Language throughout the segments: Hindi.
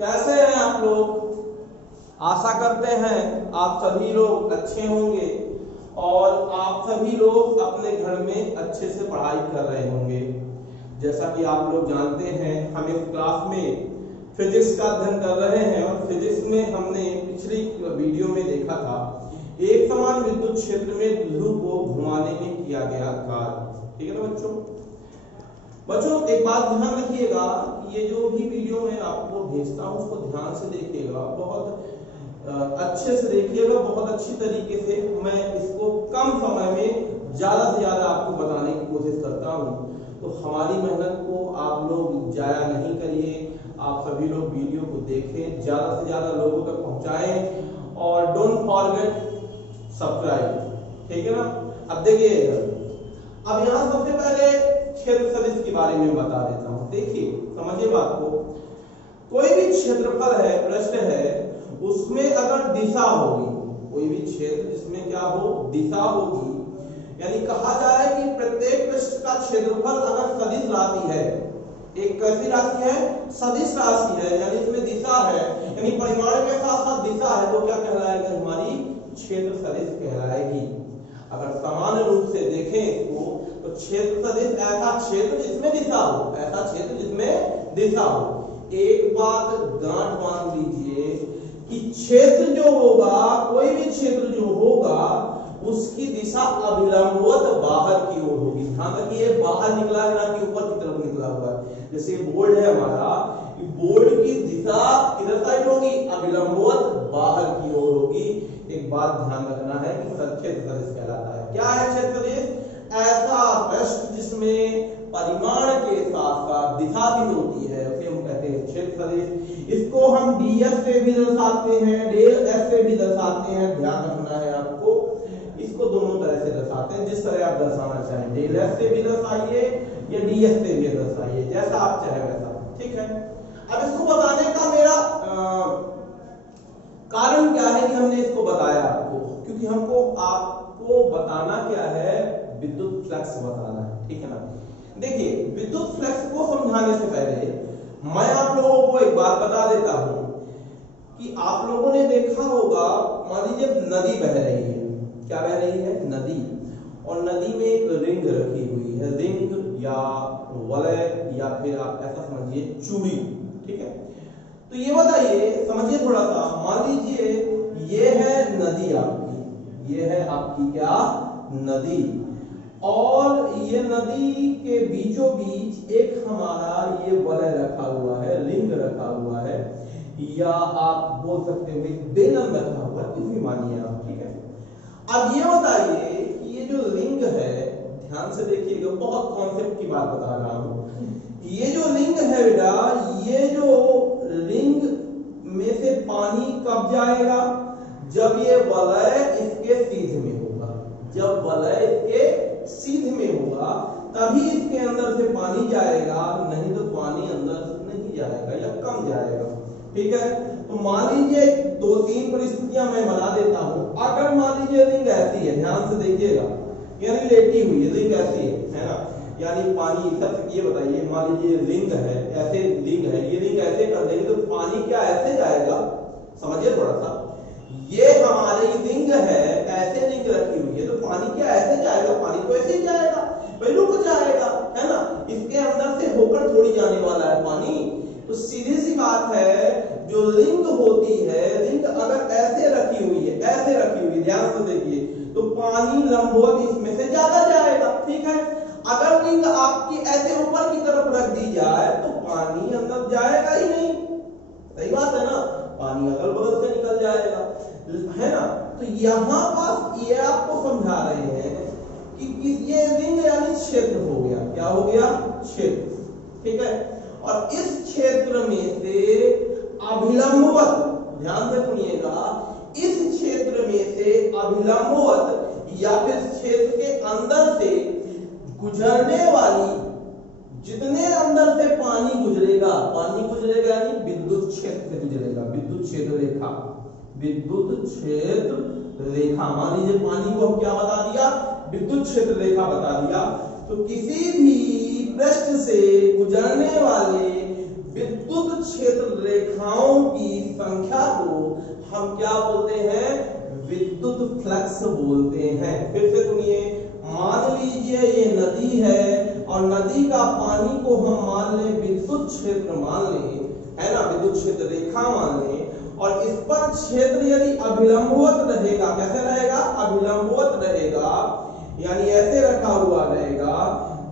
कैसे हैं आप लोग? आशा करते हैं आप सभी लोग अच्छे होंगे और आप सभी लोग अपने घर में अच्छे से पढ़ाई कर रहे होंगे। जैसा कि आप लोग जानते हैं, हम इस क्लास में फिजिक्स का अध्ययन कर रहे हैं और फिजिक्स में हमने पिछली वीडियो में देखा था एक समान विद्युत क्षेत्र में ध्रुव को घुमाने में किया गया कार्य। ठीक है ना बच्चों, एक बात ध्यान रखिएगा, ये जो भी वीडियो मैं आपको भेजता हूँ उसको ध्यान से देखिएगा, बहुत अच्छे से देखिएगा, बहुत अच्छी तरीके से मैं इसको कम समय में ज्यादा से ज्यादा आपको बताने की कोशिश करता हूँ। तो हमारी मेहनत को आप लोग जाया नहीं करिए, आप सभी लोग वीडियो को देखें, ज्यादा से ज्यादा लोगों तक पहुंचाएं और डोंट फॉरगेट सब्सक्राइब। ठीक है ना? अब देखिए, अब यहाँ सबसे पहले क्षेत्र सदिश के बारे में बता देता हूँ। देखिए, समझिए बात को, कोई भी क्षेत्रफल है, पृष्ठ है, उसमें अगर दिशा होगी, कोई भी क्षेत्र जिसमें क्या हो, दिशा होगी, यानी कहा जा रहा है कि प्रत्येक पृष्ठ का क्षेत्रफल अगर सदिश राशि है, एक कैसी राशि है, सदिश राशि है, यानी इसमें दिशा है, यानी परिमाण के साथ साथ दिशा है, तो क्या कहलाएगी, हमारी क्षेत्र सदिश कहलाएगी। अगर सामान्य रूप से देखें तो क्षेत्र सदिश ऐसा क्षेत्र जिसमें दिशा हो, ऐसा क्षेत्र जिसमें दिशा हो। एक बात गांठ बांध लीजिए कि क्षेत्र जो होगा, कोई भी क्षेत्र जो होगा, उसकी दिशा अभिलंबवत बाहर की ओर होगी। ध्यान रखिए, बाहर निकला है, ना कि ऊपर की तरफ निकला हुआ है। जैसे बोर्ड है हमारा, बोर्ड की दिशा किधर साइड होगी, अभिलंबवत बाहर की ओर होगी। एक बात ध्यान रखना है कि क्षेत्र सदिश कहलाता है। क्या है क्षेत्र सदिश? ऐसा पृष्ठ जिसमें परिमाण के साथ साथ दिशा भी होती है, उसे हम कहते हैं क्षेत्र सदिश। इसको हम ds से भी दर्शाते हैं, डेल s से भी दर्शाते हैं। ध्यान रखना है आपको, इसको दोनों तरह से दर्शाते हैं, जिस तरह आप दर्शाना चाहें, डेल s से भी दर्शाइए या ds से भी दर्शाइए, जैसा आप चाहे वैसा। ठीक है? अब इसको बताने का मेरा कारण क्या है कि हमने इसको बताया आपको, क्योंकि हमको आपको बताना क्या है, विद्युत फ्लक्स बताना है। ठीक है ना? देखिए, विद्युत फ्लक्स को समझाने से पहले मैं आप लोगों को एक बात बता देता हूं कि आप लोगों ने देखा होगा, मान लीजिए नदी बह रही है। क्या बह रही है? नदी। और नदी में एक रिंग रखी हुई है, रिंग या वलय या फिर आप ऐसा समझिए चूड़ी। ठीक है? तो ये बताइए, समझिए थोड़ा सा, मान लीजिए ये है नदी आपकी, ये है आपकी क्या, नदी, और ये नदी के बीचों बीच एक हमारा ये वलय रखा हुआ है, रिंग रखा हुआ है, या आप बोल सकते हो बेलन रखा हुआ है, कुछ भी मानिए आप। ठीक है? अब ये बताइए कि ये जो रिंग है, ध्यान से देखिएगा, बहुत कॉन्सेप्ट की बात बता रहा हूं। ये जो रिंग है बेटा, ये जो रिंग में से पानी कब जाएगा, जब ये वलय इसके सीध में होगा। जब वलय इसके सीध में होगा तभी इसके अंदर से पानी जाएगा, नहीं तो पानी अंदर से नहीं जाएगा या कम जाएगा। ठीक है? तो मान लीजिए दो तीन परिस्थितियां मैं बना देता हूं। अगर मान लीजिए रिंग ऐसी है, ध्यान से देखिएगा, यानी लेटी हुई है, रिंग ऐसी है ना, यानी पानी सब, ये बताइए, मान लीजिए रिंग है, ऐसे रिंग है, ये रिंग ऐसे कर देंगे तो पानी क्या ऐसे जाएगा? समझिए थोड़ा सा, ये हमारी रिंग है, ऐसे रिंग रखी हुई है, तो पानी क्या ऐसे जाएगा? पानी तो ऐसे ही जाएगा, भाई रुक जाएगा, है ना? इसके अंदर से होकर थोड़ी जाने वाला है पानी। तो सीधी सी बात है, जो रिंग होती है, रिंग अगर ऐसे रखी हुई है, ऐसे रखी हुई है, ध्यान से देखिए, तो पानी लंबवत इसमें से ज्यादा जाएगा। ठीक है? अगर रिंग आपकी ऐसे ऊपर की तरफ रख दी जाए तो पानी अंदर जाएगा ही नहीं। सही बात है ना? पानी अगल बगल से निकल जाएगा, है ना? तो यहां पास ये आपको समझा रहे हैं कि ये रिंग यानी क्षेत्र हो गया। क्या हो गया? क्षेत्र। ठीक है? और इस क्षेत्र में से अभिलंबवत, ध्यान से सुनिएगा, इस क्षेत्र में से अभिलंबवत या फिर क्षेत्र के अंदर से गुजरने वाली, जितने अंदर से पानी गुजरेगा, पानी गुजरेगा यानी विद्युत क्षेत्र से गुजरेगा, विद्युत क्षेत्र रेखा, विद्युत क्षेत्र रेखा। मान लीजिए पानी को हम क्या बता दिया, विद्युत क्षेत्र रेखा बता दिया। तो किसी भी पृष्ठ से गुजरने वाले विद्युत क्षेत्र रेखाओं की संख्या को हम क्या बोलते हैं? विद्युत फ्लक्स बोलते हैं। फिर से सुनिए, मान लीजिए ये नदी है और नदी का पानी को हम मान लें विद्युत क्षेत्र मान लें, है ना, विद्युत क्षेत्र रेखा मान लें, और इस पर क्षेत्र यदि अभिलंबवत रहेगा, कैसे रहेगा? अभिलंबवत रहेगा, यानी ऐसे रखा हुआ रहेगा,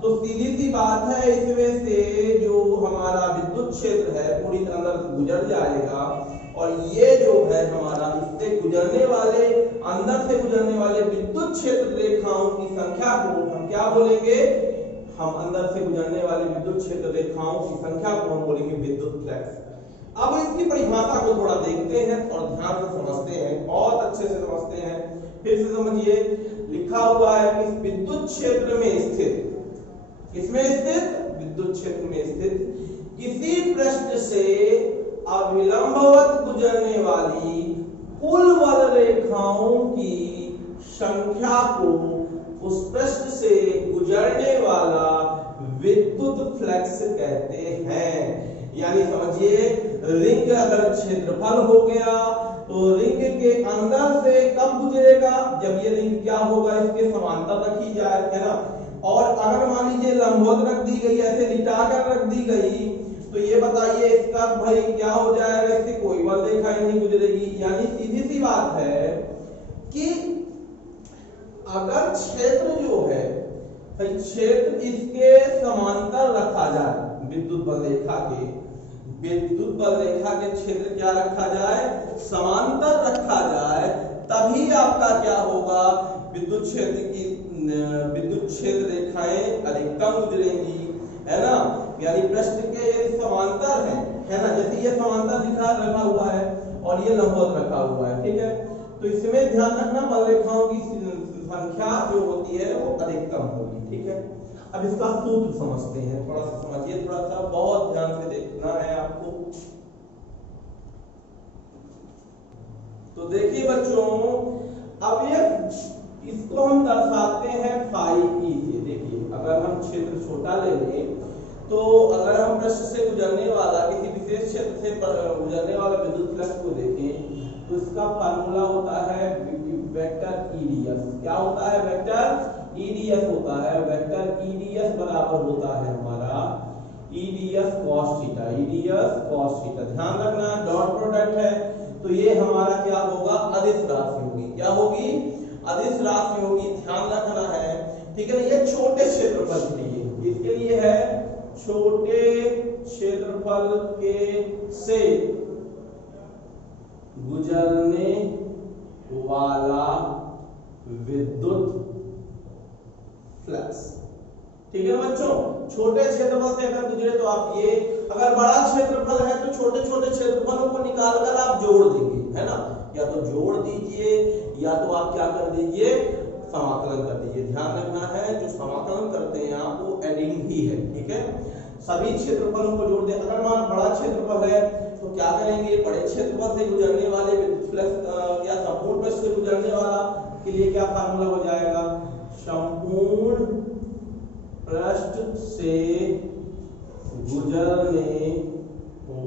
तो सीधी सी बात है इसमें से जो हमारा विद्युत क्षेत्र है पूरी अंदर से गुजर जाएगा, और ये जो है हमारा इससे गुजरने वाले, अंदर से गुजरने वाले विद्युत क्षेत्र रेखाओं की संख्या को हम क्या बोलेंगे? हम अंदर से गुजरने वाले विद्युत क्षेत्र रेखाओं की संख्या को हम बोलेंगे विद्युत फ्लक्स। अब इसकी परिभाषा को थोड़ा देखते हैं और ध्यान से समझते हैं, बहुत अच्छे से समझते हैं। फिर से समझिए, लिखा हुआ है कि विद्युत क्षेत्र में स्थित, किसमें स्थित? विद्युत क्षेत्र में स्थित किसी पृष्ठ से अभिलंबवत गुजरने वाली कुल बल रेखाओं की संख्या को उस पृष्ठ से गुजरने वाला विद्युत फ्लक्स कहते हैं। यानी समझिए, रिंग अगर क्षेत्रफल हो गया तो रिंग के अंदर से कब गुजरेगा? जब ये रिंग क्या होगा? इसके समांतर रखी जाए, है ना, और अगर मान लीजिए लंबवत रख दी गई, ऐसे लिटा कर रख दी गई, तो ये बताइए इसका भाई क्या हो जाएगा? इससे कोई बल रेखा ही नहीं गुजरेगी। यानी सीधी सी बात है कि अगर क्षेत्र जो है, क्षेत्र इसके समांतर रखा जाए, विद्युत बल रेखा के, विद्युत बल रेखा के क्षेत्र क्या रखा जाए? समांतर रखा जाए, तभी आपका क्या होगा? विद्युत क्षेत्र की विद्युत क्षेत्र रेखाएं अधिकतम गुजरेंगी, है ना। यानी पृष्ठ के ये समांतर है ना, जैसे ये समांतर दिखा रखा हुआ है और ये लंबवत रखा हुआ है, ठीक है। तो इसमें ध्यान रखना, बल रेखाओं की संख्या जो होती है वो अधिकतम होगी, ठीक है। अब इसका सूत्र समझते हैं, थोड़ा सा समझिए, थोड़ा सा बहुत ध्यान से देखना है आपको। तो देखिए बच्चों, अब ये इसको हम दर्शाते हैं फाई ई से। देखिए, अगर हम क्षेत्र छोटा ले लें, तो अगर हम पृष्ठ से गुजरने वाला, किसी विशेष क्षेत्र से गुजरने वाला विद्युत फ्लक्स को देखें, तो इसका फार्मूला होता है वेक्टर ईडीएस। क्या होता है? वेक्टर ईडीएस होता है। वेक्टर ईडीएस बराबर होता है हमारा EDS cos theta, EDS cos theta. ध्यान रखना, डॉट प्रोडक्ट है, तो ये हमारा क्या होगा? अदिश राशि होगी। क्या होगी? अदिश राशि होगी, ध्यान रखना है, ठीक है ना। ये छोटे क्षेत्रफल के लिए, इसके लिए है छोटे क्षेत्रफल के से गुजरने वाला विद्युत फ्लक्स, ठीक है बच्चों। छोटे क्षेत्रफल से अगर गुजरे तो आप ये, अगर बड़ा क्षेत्रफल है तो छोटे छोटे क्षेत्रफलों को निकालकर आप जोड़ देंगे, है ना, या तो जोड़ दीजिए या तो आप क्या कर दीजिए? समाकलन कर दीजिए। ध्यान रखना है, जो समाकलन करते हैं आप वो एडिंग ही है, ठीक है। सभी क्षेत्रफलों को जोड़ दें। अगर मान बड़ा क्षेत्रफल है तो क्या करेंगे? बड़े क्षेत्रफल से गुजरने वाले विद्युत फ्लक्स या संपूर्ण पृष्ठ से गुजरने वाला के लिए क्या फार्मूला हो जाएगा? संपूर्ण पृष्ठ से गुजरने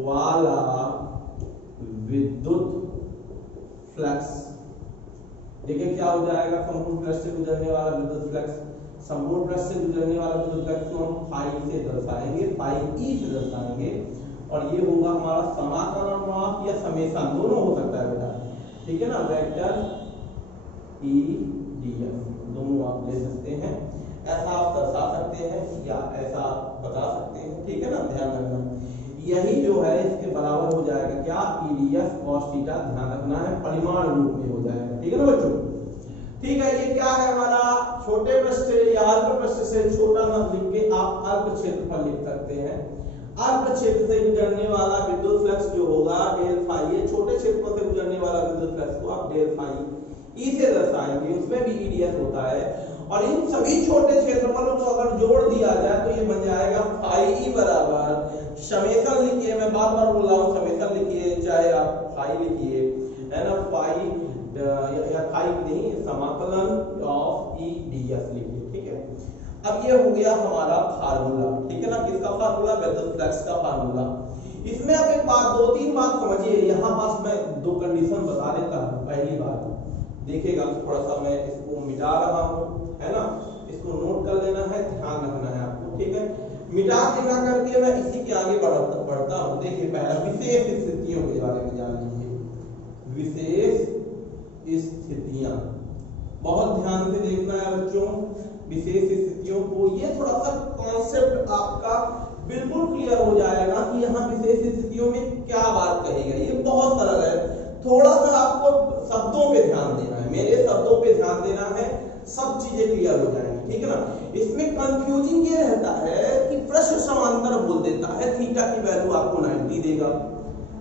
वाला विद्युत फ्लक्स। देखिए क्या हो जाएगा? संपूर्ण पृष्ठ से गुजरने वाला विद्युत फ्लक्स, संपूर्ण पृष्ठ से गुजरने वाला विद्युत फ्लक्स को हम फाई से दर्शाएंगे, फाई ई से दर्शाएंगे, और ये होगा हमारा समाकलन माप या समेशन, दोनों हो सकता है बेटा, ठीक है ना। वेक्टर ई डी एस दोनों आप ले सकते हैं, ऐसा आप दर्शा सकते हैं या ऐसा बता सकते हैं, ठीक है ना। ध्यान रखना, यही जो है इसके बराबर हो जाएगा क्या? EDS cos theta. ध्यान रखना है, परिमाण रूप में हो जाएगा, ठीक है ना बच्चों। ठीक है, ये क्या है हमारा? छोटे पृष्ठ से या अल्प पृष्ठ से छोटा न लिख के आप अल्प क्षेत्रफल लिख सकते हैं। अल्प क्षेत्र से गुजरने वाला विद्युत फ्लक्स जो होगा डेल फाई, ये छोटे क्षेत्रफल से गुजरने वाला विद्युत फ्लक्स को आप डेल फाई ई से दर्शाएंगे, उसमें भी ईडीएस होता है। और इन सभी छोटे क्षेत्रफलों को अगर जोड़ दिया जाए तो ये बन जाएगा फाई ई बराबर समेशन लिखिए, मैं बार बार बोल रहा हूँ समेशन लिखिए, चाहे आप फाई लिखिए, है ना, फाई या फाई नहीं, समाकलन ऑफ ई डी एस लिखिए, ठीक है। अब ये हो गया हमारा फार्मूला, ठीक है ना। किसका फार्मूला? विद्युत फ्लक्स का फार्मूला। इसमें आप एक बात, दो तीन बात समझिए। यहाँ पास मैं दो कंडीशन बता देता हूँ। पहली बात देखिएगा, थोड़ा सा मैं इसको मिटा रहा हूँ, है ना, इसको नोट कर लेना है, ध्यान रखना है आपको, ठीक है। मिटा के ना करके मैं इसी के आगे बढ़ता हूँ। देखिए पहला विशेष स्थितियों के बारे में जान लीजिए। विशेष स्थितियां बहुत ध्यान से देखना है बच्चों, विशेष स्थितियों को। ये थोड़ा सा कॉन्सेप्ट आपका बिल्कुल क्लियर हो जाएगा कि यहाँ विशेष स्थितियों में क्या बात कही गई। ये बहुत सरल है, थोड़ा सा आपको शब्दों पे ध्यान देना है, मेरे शब्दों पे ध्यान देना है, सब चीजें क्लियर हो जाएंगी, ठीक है ना। इसमें कंफ्यूजिंग ये रहता है कि पृष्ठ समांतर बोल देता है, थीटा की वैल्यू आपको 90 देगा।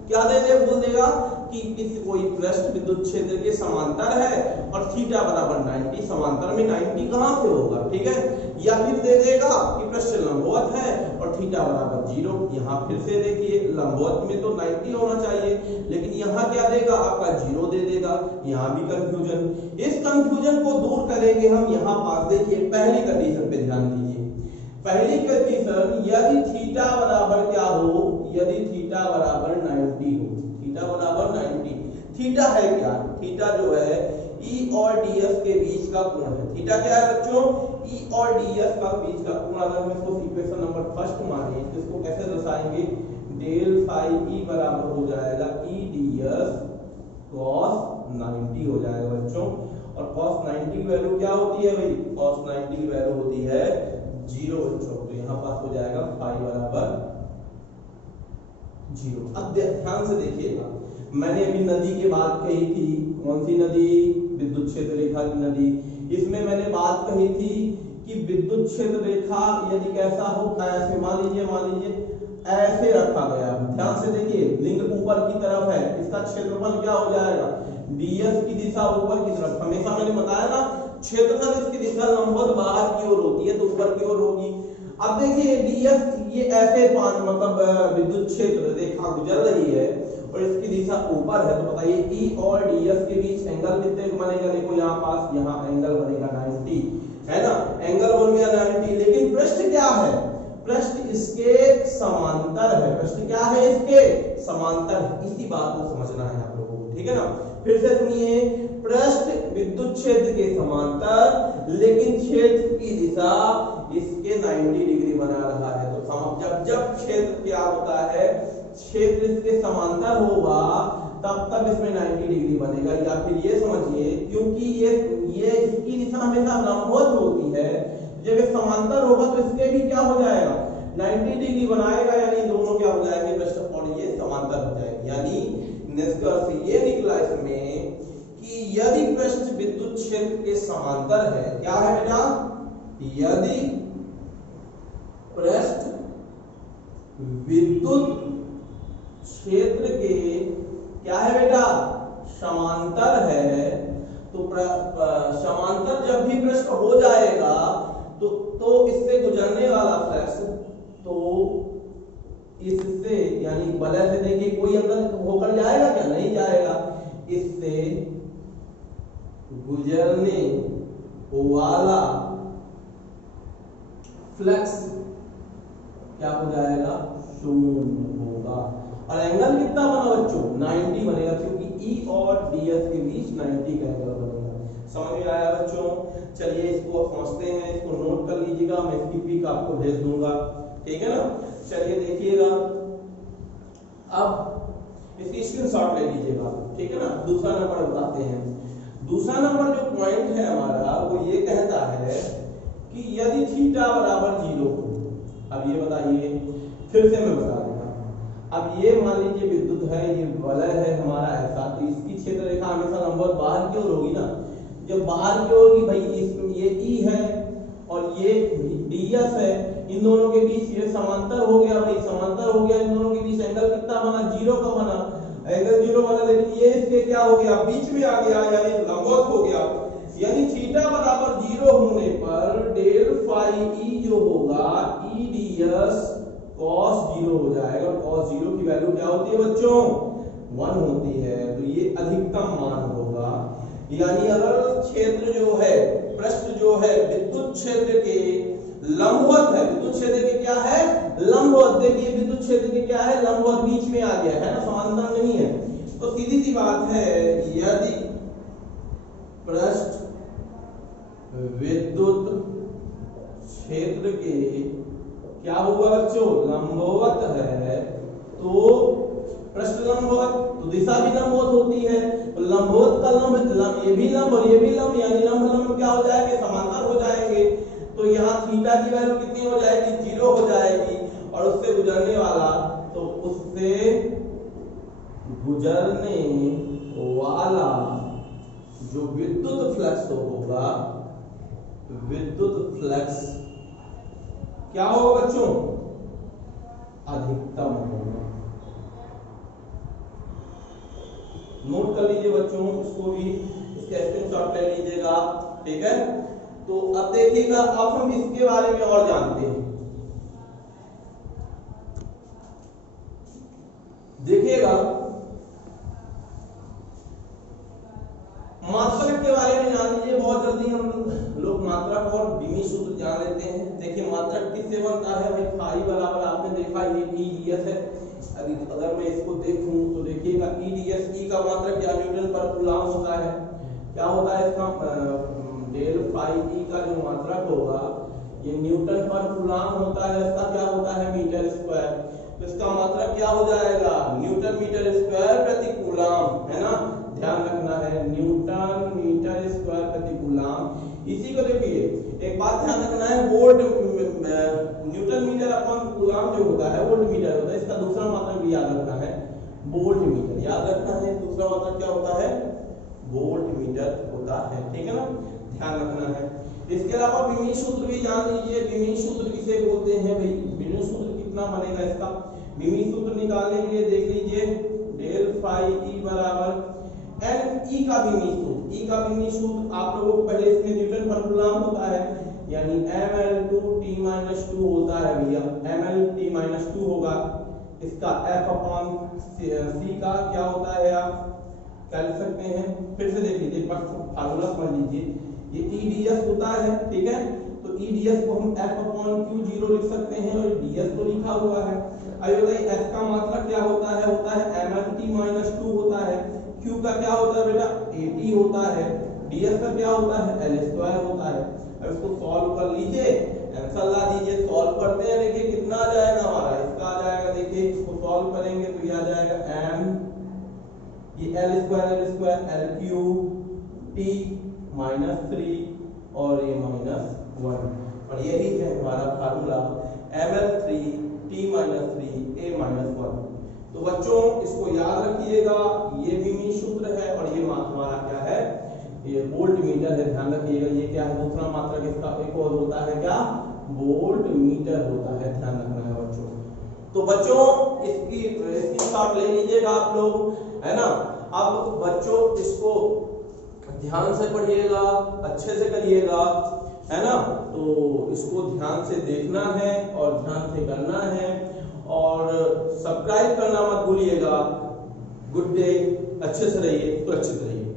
क्या बोल देगा कि किसी कोई पृष्ठ विद्युत क्षेत्र के समांतर है और थीटा बराबर 90, समांतर में 90 कहां से होगा, ठीक है। या फिर दे देगा कि पृष्ठ लंबवत है और थीटा बराबर 0। यहाँ फिर से देखिए लंबवत में तो 90 होना चाहिए, लेकिन यहाँ क्या देगा आपका 0 दे देगा। यहाँ भी कंफ्यूजन, इस कंफ्यूजन को दूर करेंगे हम। यहाँ पास देखिए पहली कंडीशन पे ध्यान दीजिए। पहली कंडीशन, यदि थीटा बराबर क्या हो, यदि थीटा बराबर 90 हो, थीटा बराबर 90। थीटा है क्या, थीटा जो है E और DS के बीच का कोण है। थीटा क्या है बच्चों, E और DS का बीच का कोण। अगर हम इसको इक्वेशन नंबर फर्स्ट माने तो इसको कैसे दर्शाएंगे, डेल फाई E बराबर हो जाएगा E ds cos 90 हो जाएगा बच्चों। और cos 90 की वैल्यू क्या होती है भाई, cos 90 की वैल्यू होती है 0 बच्चों। तो यहाँ पास हो जाएगा फाई बराबर 0। अब ध्यान से देखिएगा, मैंने अभी नदी की बात कही थी, कौन सी नदी, विद्युत क्षेत्र रेखा की नदी। इसमें मैंने बात कही थी कि विद्युत क्षेत्र रेखा यदि कैसा हो, ऐसे मान लीजिए ऐसे रखा गया। ध्यान से देखिए, लिंग ऊपर की तरफ है, इसका क्षेत्रफल क्या हो जाएगा, ds की दिशा ऊपर की तरफ। हमेशा मैंने बताया ना, क्षेत्रफल इसकी दिशा लंबवत बाहर की ओर होती है तो ऊपर की ओर होगी। अब देखिए ds ये ऐसे मतलब विद्युत क्षेत्र रेखा गुजर रही है और इसकी दिशा ऊपर है, तो बताइए E और ds के बीच एंगल कितने बनेगा। देखो यहाँ पास, यहाँ एंगल बनेगा 90, है ना, एंगल बन गया 90। लेकिन पृष्ठ क्या है, पृष्ठ इसके समांतर है। पृष्ठ क्या है, इसके समांतर है। इसी बात को समझना है आप लोगों को, ठीक है ना। फिर से सुनिए, पृष्ठ विद्युत क्षेत्र के समांतर, लेकिन क्षेत्र की दिशा इसके 90 डिग्री बना रहा है। तो जब क्षेत्र क्या होता है, क्षेत्र इसके समांतर होगा तब इसमें 90 डिग्री बनेगा। या फिर ये समझिए, क्योंकि ये इसकी दिशा हमेशा लंबवत होती है, जब ये समांतर होगा तो इसके भी क्या हो जाएगा, 90 डिग्री बनाएगा। यानी दोनों क्या हो जाएंगे, पृष्ठ और ये समांतर हो जाएंगे। यानी निष्कर्ष ये निकला इसमें कि यदि पृष्ठ विद्युत क्षेत्र के समांतर है, क्या है बेटा, यदि पृष्ठ विद्युत क्षेत्र के क्या है बेटा, समांतर है, तो समांतर जब भी पृष्ठ हो जाएगा तो इससे गुजरने वाला फ्लक्स तो इससे यानी वलय से देखिए कोई अंदर होकर जाएगा क्या, नहीं जाएगा। इससे गुजरने वाला फ्लक्स क्या हो जाएगा, शून्य होगा। और एंगल कितना बना बच्चों, 90 बनेगा, क्योंकि E और DS के बीच 90 का एंगल बनेगा। समझ में आया बच्चों। चलिए इसको समझते हैं, इसको नोट कर लीजिएगा, मैं इसकी पिक आपको भेज दूंगा, ठीक है ना। चलिए देखिएगा, अब इसकी स्क्रीनशॉट ले लीजिएगा, ठीक है ना। दूसरा नंबर बताते हैं। दूसरा नंबर जो पॉइंट है हमारा वो ये कहता है कि यदि थीटा बराबर 0 हो। अब ये बताइए, फिर से मैं बता दूंगा। अब ये मान लीजिए विद्युत है, ये वलय है हमारा ऐसा, तो इसकी क्षेत्र रेखा हमेशा लंबवत बाहर की ओर होगी ना। जब बाहर की ओर की भाई ये E है और ये DS है, इन दोनों के बीच ये समांतर हो गया भाई, समांतर हो गया, इन दोनों के बीच एंगल कितना बना, 0 का बना, एंगल 0 बना। लेकिन ये इसके क्या हो गया, बीच में आ गया, यानी लंबवत हो गया। यानी थीटा बराबर 0 होने पर डेल फाई E जो होगा E ds cos 0 हो जाएगा। cos 0 की वैल्यू क्या होती है बच्चों, 1 होती है, तो ये अधिकतम मान होगा। यानी अगर क्षेत्र जो है, पृष्ठ जो है विद्युत क्षेत्र के लंबवत है, विद्युत क्षेत्र के क्या है, लंबवत। देखिए विद्युत क्षेत्र के क्या है, लंबवत, बीच में आ गया है ना, समांतर नहीं है। तो सीधी सी बात है, यदि पृष्ठ विद्युत क्षेत्र के क्या होगा बच्चों, लंबवत है, तो पृष्ठ लंबवत, तो दिशा भी लंबवत होती है। तो लंबवत का लंब, ये भी लंब और ये भी लंब, यानी लंब लंब क्या हो जाएंगे, समांतर हो जाएंगे। तो यहाँ थीटा की वैल्यू कितनी हो जाएगी, 0 हो जाएगी। और उससे गुजरने वाला, तो उससे गुजरने वाला जो विद्युत फ्लक्स होगा, विद्युत फ्लक्स क्या होगा बच्चों, अधिकतम होगा। नोट कर लीजिए बच्चों, इसको भी, इसका स्क्रीनशॉट ले लीजिएगा, ठीक है। तो अब देखिएगा, अब हम इसके बारे में और जानते हैं। देखिएगा मात्रक के बारे में जान लीजिए बहुत जल्दी। हम लोग मात्रक और विमीय सूत्र जान लेते हैं। देखिए मात्रक किससे बनता है भाई, फाई बराबर आपने देखा ये ईडीएस है। अगर मैं इसको देखूं तो देखिएगा ईडीएस, ई का मात्रक क्या, न्यूटन पर कूलम होता है। क्या होता है इसका, डेल फाई ई का जो मात्रक होगा ये न्यूटन पर कूलम होता है। इसका क्या होता है, मीटर स्क्वायर। तो इसका मात्रक क्या हो जाएगा, न्यूटन मीटर स्क्वायर प्रति कूलम, है ना, ध्यान रखना है, न्यूटन मीटर स्क्वायर प्रति कूलम। इसी को देखिए एक बात ध्यान रखना है, volt, newton metre upon coulomb जो होता है वोल्ट मीटर होता है। इसका दूसरा मात्रक भी याद रखना है, वोल्ट मीटर, याद रखना है। दूसरा मात्रक क्या होता है, वोल्ट मीटर होता है, ठीक है ना, ध्यान रखना है। इसके अलावा विमीय सूत्र भी जान लीजिए। विमीय सूत्र किसे बोलते हैं भाई, विमीय सूत्र कितना बनेगा इसका, विमीय सूत्र निकालने के लिए देख लीजिए, डेल फाई ई बराबर एन ई का विमीय सूत्र। ई का विमीय सूत्र आप लोगों को पहले इसमें न्यूटन पर कूलम होता है, यानी ml2t-2 होता है भैया, ml_t-2 होगा। इसका f अपॉन c का क्या होता है, आप क्या लिख सकते हैं, फिर से देख लीजिए, फार्मूला समझ लीजिए। ये eds होता है, ठीक है, तो eds को हम f अपॉन q0 लिख सकते हैं, और ds तो लिखा हुआ है। अब बताइए f का मात्रक क्या होता है mlt-2 होता है। q का क्या होता है बेटा, at होता है। ds का क्या होता है, l² होता है। अब इसको सॉल्व कर लीजिए, आंसर ला दीजिए, सॉल्व करते हैं, देखिए कितना आ जाएगा हमारा, इसका आ जाएगा, देखिए इसको सॉल्व करेंगे तो ये आ जाएगा m, ये l² l³ t -3 और ये -1, और यही है हमारा फार्मूला ml3t-3 a-1। तो बच्चों इसको याद रखिएगा, ये विमीय सूत्र है और ये हमारा क्या है, ये वोल्ट मीटर है, ध्यान रखिएगा। ये क्या है, दूसरा मात्रक इसका एक और होता है क्या, वोल्ट मीटर होता है, ध्यान रखना है बच्चों। तो बच्चों इसकी शॉट ले लीजिएगा आप लोग, है ना। अब बच्चों इसको ध्यान से पढ़िएगा, अच्छे से करिएगा, है ना। तो इसको ध्यान से देखना है और ध्यान से करना है, और सब्सक्राइब करना मत भूलिएगा। गुड डे, अच्छे से रहिए, सुरक्षित रहिए।